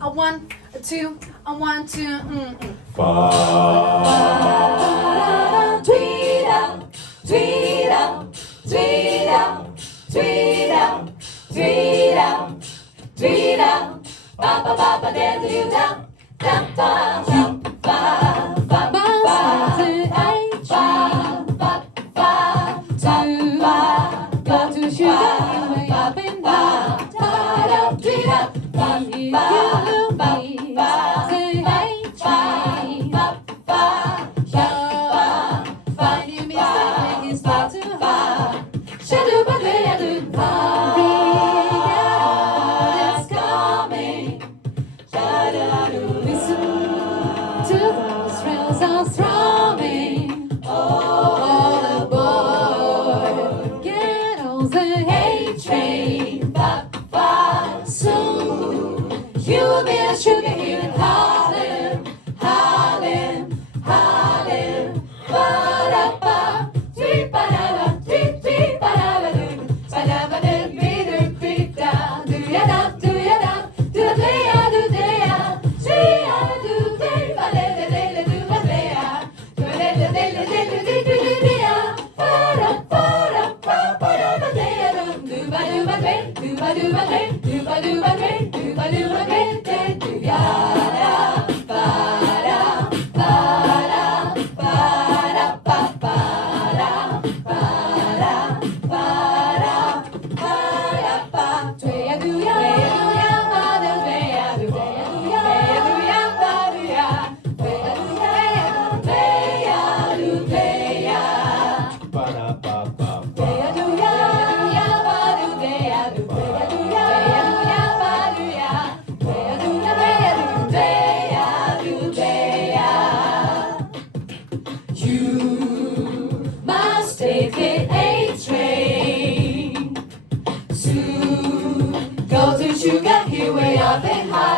a 1, a 2, a 1, 2. Tweet out, tweet out, tweet out, tweet out, tweet out, tweet out. Ba ba ba ba da do da da da da ba ba ba Go to sugar, way up and down. If you look me, say hey train. Finding me something is far too hard. It's coming. Listen to those rails are throbbing. All aboard. Get on the hay train. Soon you will be a sugar here in Harlem, Harlem, Harlem. Ba-da-ba, tweet-ba-da-ba, tweet-tweet-ba-da-ba-doo, ba-da-ba-doo-be-doo-be-da, do-ya-da, do-ya-da, do-da-do-ya-do-da-ya, do-ya-do-do-ba-da-da-da-da-do-ba-da-ya, do-da-da-da-da-da-da-da-da-da-da, ba-da-ba-da-ba-ba-da-ba-da-ya-dum, do-ba-do-ba-dee, do-ba-do-ba-dee, do-ba-do-ba-dee, do-ba-do-ba-dee, do-ya-da, ba-da, ba-da, ba-da, ba-ba-da, ba-da, ba-da, ba-da-ba. Do-ya-do-ya, do-ya, ba-do-ya, do-ya, do-ya, do-ya, ba-do-ya, do-ya, do-ya, do-ya, Ba-da-ba-ba-ba. do-ya, do-ya, do-ya, ba-do-ya, do-ya, do-ya, do-ya, ba-do-ya, do-ya, do-ya, do-ya. You must take the A train to go to sugar hill way up in high.